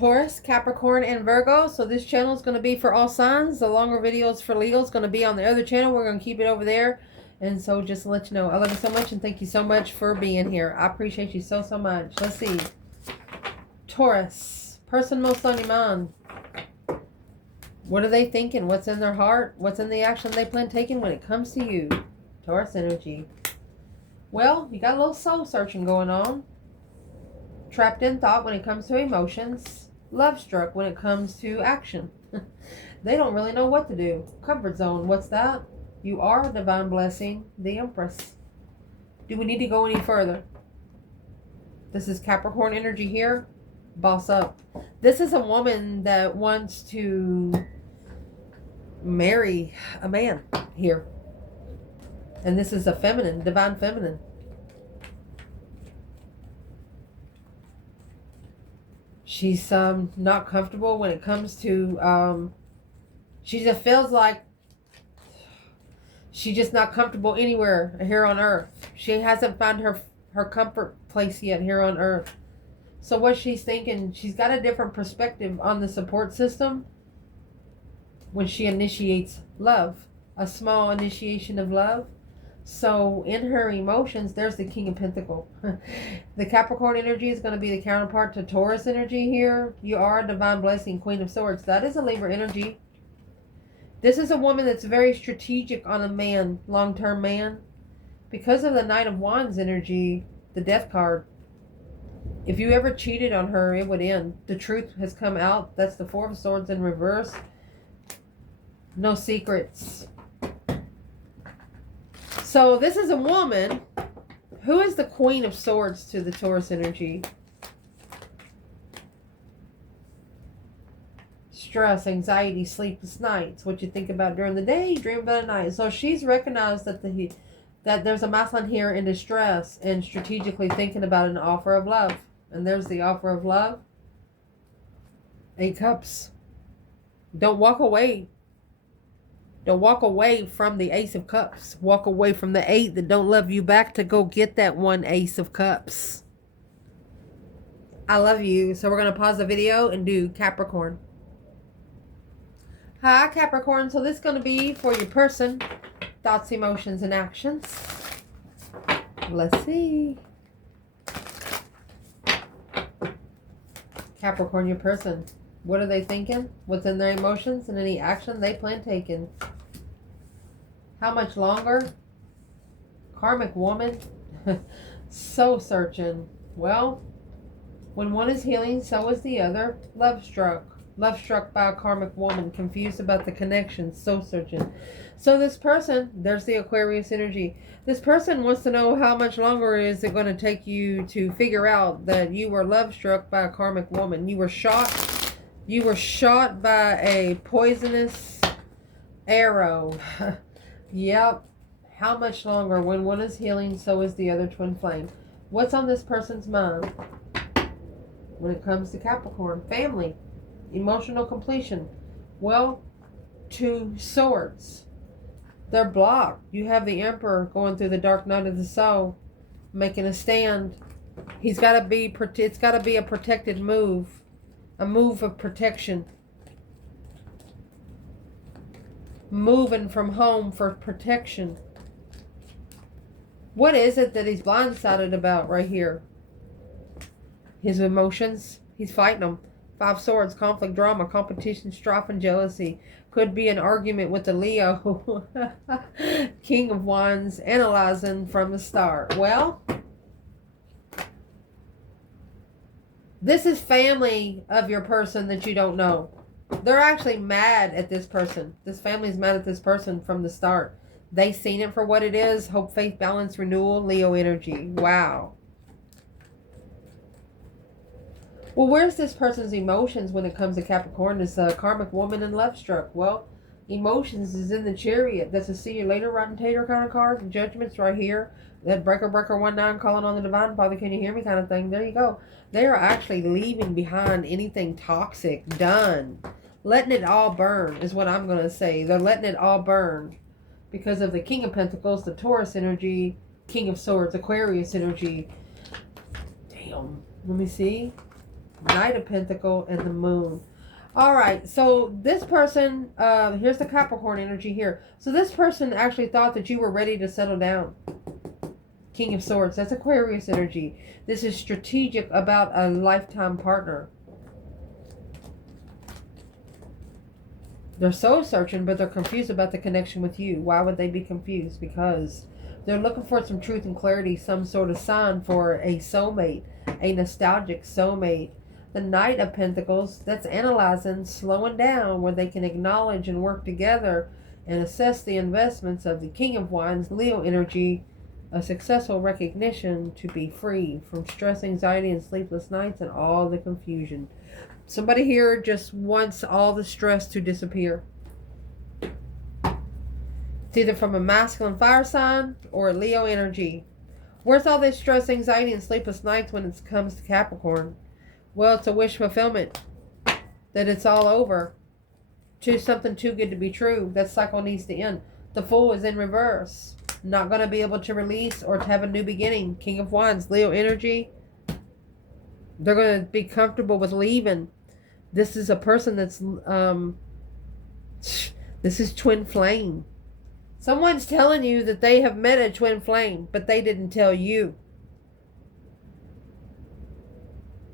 Taurus, Capricorn, and Virgo. So this channel is going to be for all signs. The longer videos for Leo is going to be on the other channel. We're going to keep it over there. And so just to let you know, I love you so much and thank you so much for being here. I appreciate you so, so much. Let's see. Taurus, person most on your mind. What are they thinking? What's in their heart? What's in the action they plan taking when it comes to you? Taurus energy. Well, you got a little soul searching going on. Trapped in thought when it comes to emotions. Love struck when it comes to action. They don't really know what to do. Comfort zone. What's that? You are a divine blessing. The Empress. Do we need to go any further? This is Capricorn energy here. Boss up. This is a woman that wants to marry a man here. And this is a feminine, divine feminine. She's not comfortable when it comes to, she just feels like she's just not comfortable anywhere here on earth. She hasn't found her comfort place yet here on earth. So what she's thinking, she's got a different perspective on the support system when she initiates love, a small initiation of love. So in her emotions, there's the King of Pentacles. The Capricorn energy is going to be the counterpart to Taurus energy here. You are a divine blessing, Queen of Swords. That is a Libra energy. This is a woman that's very strategic on a man, long-term man. Because of the Knight of Wands energy, the Death card. If you ever cheated on her, it would end. The truth has come out. That's the Four of Swords in reverse. No secrets. So this is a woman who is the Queen of Swords to the Taurus energy. Stress, anxiety, sleepless nights. What you think about during the day, you dream about at night. So she's recognized that that there's a masculine here in distress and strategically thinking about an offer of love. And there's the offer of love. 8 Cups. Don't walk away. Don't walk away from the Ace of Cups. Walk away from the 8 that don't love you back to go get that one Ace of Cups. I love you. So we're going to pause the video and do Capricorn. Hi, Capricorn. So this is going to be for your person. Thoughts, emotions, and actions. Let's see. Capricorn, your person. What are they thinking? What's in their emotions and any action they plan taking? How much longer? Karmic woman. So searching. Well, when one is healing, so is the other. Love struck. Love struck by a karmic woman. Confused about the connection. So searching. So this person, there's the Aquarius energy. This person wants to know how much longer is it going to take you to figure out that you were love struck by a karmic woman. You were shot. You were shot by a poisonous arrow. Yep. How much longer? When one is healing, so is the other twin flame. What's on this person's mind when it comes to Capricorn? Family. Emotional completion. Well, 2 swords. They're blocked. You have the Emperor going through the dark night of the soul, making a stand. He's got to be. It's got to be a protected move. A move of protection. Moving from home for protection. What is it that he's blindsided about right here? His emotions. He's fighting them. 5 swords, conflict, drama, competition, strife, and jealousy. Could be an argument with the Leo. King of Wands, analyzing from the start. Well, this is family of your person that you don't know. They're actually mad at this person. This family's mad at this person from the start. They seen it for what it is. Hope, faith, balance, renewal, Leo energy. Wow. Well, where's this person's emotions when it comes to Capricorn? This karmic woman and love struck. Well, emotions is in the Chariot. That's a see you later, rotten tater kind of card. The Judgment's right here. That breaker 19 calling on the divine Father, can you hear me kind of thing. There you go. They are actually leaving behind anything toxic. Done. Letting it all burn is what I'm going to say. They're letting it all burn because of the King of Pentacles, the Taurus energy, King of Swords, Aquarius energy. Damn. Let me see. Knight of Pentacles, and the Moon. All right, so this person, here's the Capricorn energy here. So this person actually thought that you were ready to settle down. King of Swords, that's Aquarius energy. This is strategic about a lifetime partner. They're soul searching, but they're confused about the connection with you. Why would they be confused? Because they're looking for some truth and clarity, some sort of sign for a soulmate, a nostalgic soulmate. The Knight of Pentacles, that's analyzing, slowing down, where they can acknowledge and work together and assess the investments of the King of Wands, Leo energy, a successful recognition to be free from stress, anxiety, and sleepless nights and all the confusion. Somebody here just wants all the stress to disappear. It's either from a masculine fire sign or a Leo energy. Where's all this stress, anxiety, and sleepless nights when it comes to Capricorn? Well, it's a wish fulfillment. That it's all over. Something too good to be true. That cycle needs to end. The Fool is in reverse. Not going to be able to release or to have a new beginning. King of Wands, Leo energy. They're going to be comfortable with leaving. This is a person that's, this is twin flame. Someone's telling you that they have met a twin flame, but they didn't tell you.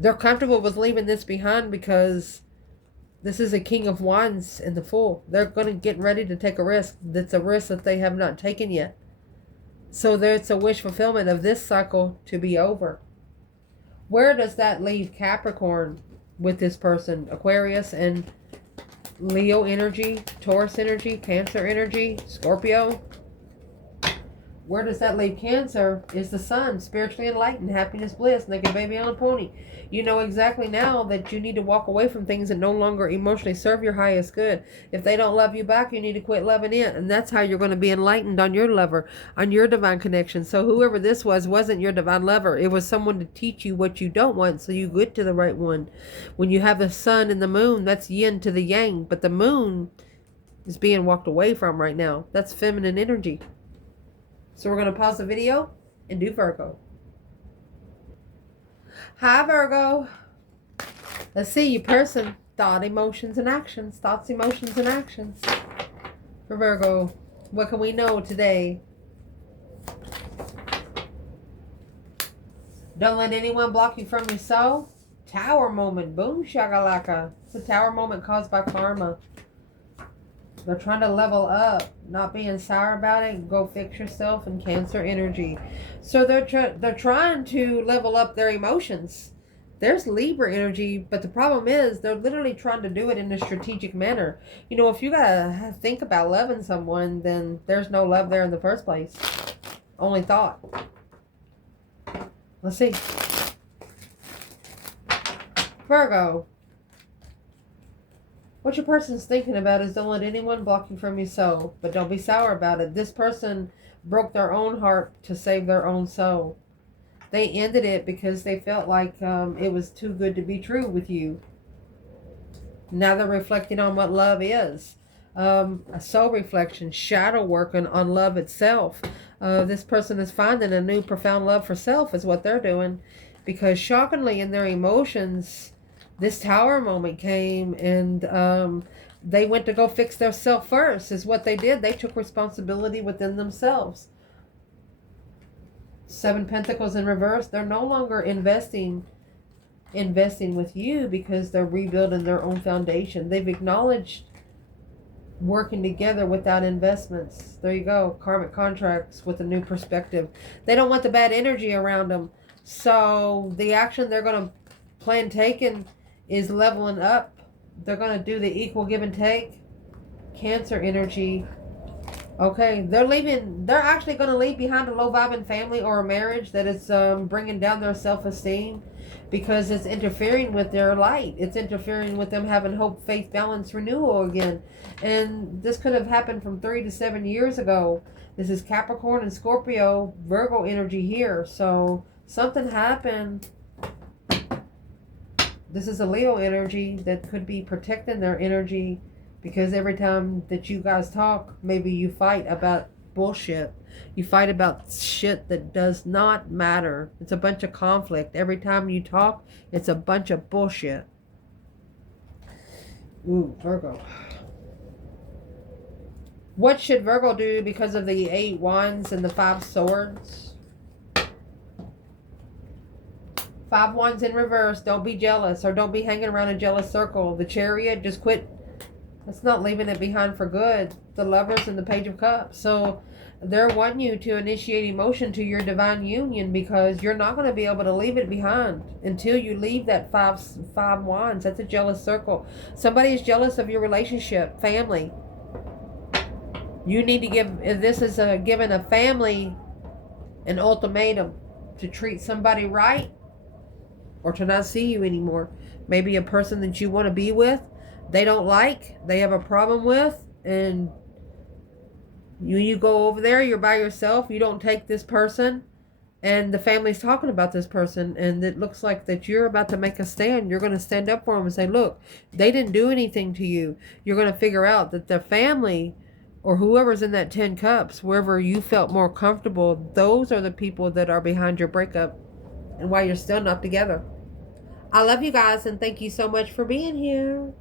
They're comfortable with leaving this behind because this is a King of Wands and the Fool. They're going to get ready to take a risk. That's a risk that they have not taken yet. So there's a wish fulfillment of this cycle to be over. Where does that leave Capricorn with this person? Aquarius and Leo energy, Taurus energy, Cancer energy, Scorpio. Where does that leave Cancer? Is the Sun, spiritually enlightened, happiness, bliss, naked baby on a pony. You know exactly now that you need to walk away from things that no longer emotionally serve your highest good. If they don't love you back, you need to quit loving it. And that's how you're going to be enlightened on your lover, on your divine connection. So whoever this was wasn't your divine lover. It was someone to teach you what you don't want so you get to the right one. When you have the Sun and the Moon, that's yin to the yang. But the Moon is being walked away from right now. That's feminine energy. So we're going to pause the video and do Virgo. Hi, Virgo. Let's see your person. Thought, emotions, and actions. Thoughts, emotions, and actions. For Virgo, what can we know today? Don't let anyone block you from your soul. Tower moment. Boom, shakalaka. It's a tower moment caused by karma. They're trying to level up, not being sour about it. Go fix yourself in Cancer energy. So they're trying to level up their emotions. There's Libra energy, but the problem is they're literally trying to do it in a strategic manner. You know, if you gotta think about loving someone, then there's no love there in the first place. Only thought. Let's see. Virgo. What your person's thinking about is don't let anyone block you from your soul, but don't be sour about it. This person broke their own heart to save their own soul. They ended it because they felt like it was too good to be true with you. Now they're reflecting on what love is. A soul reflection, shadow working on love itself. This person is finding a new profound love for self is what they're doing. Because shockingly in their emotions, this tower moment came and they went to go fix their self first is what they did. They took responsibility within themselves. 7 Pentacles in reverse. They're no longer investing with you because they're rebuilding their own foundation. They've acknowledged working together without investments. There you go. Karmic contracts with a new perspective. They don't want the bad energy around them. So the action they're going to plan taking is leveling up. They're going to do the equal give and take. Cancer energy. Okay, they're actually going to leave behind a low vibing family or a marriage that is bringing down their self-esteem because it's interfering with their light. It's interfering with them having hope, faith, balance, renewal again. And this could have happened from 3 to 7 years ago. This is Capricorn and Scorpio, Virgo energy here. So something happened. This is a Leo energy that could be protecting their energy because every time that you guys talk, maybe you fight about bullshit. You fight about shit that does not matter. It's a bunch of conflict. Every time you talk, it's a bunch of bullshit. Ooh, Virgo. What should Virgo do because of the 8 wands and the 5 swords? 5 wands in reverse. Don't be jealous, or don't be hanging around a jealous circle. The Chariot, just quit. That's not leaving it behind for good. The Lovers and the Page of Cups. So they're wanting you to initiate emotion to your divine union, because you're not going to be able to leave it behind until you leave that five wands. That's a jealous circle. Somebody is jealous of your relationship, family. You need to give, if this is giving a family an ultimatum to treat somebody right, or to not see you anymore. Maybe a person that you want to be with, they don't like, they have a problem with, and you go over there, you're by yourself, you don't take this person, and the family's talking about this person, and it looks like that you're about to make a stand. You're going to stand up for them and say, look, they didn't do anything to you. You're going to figure out that the family, or whoever's in that 10 cups, wherever you felt more comfortable, those are the people that are behind your breakup and why you're still not together. I love you guys, and thank you so much for being here.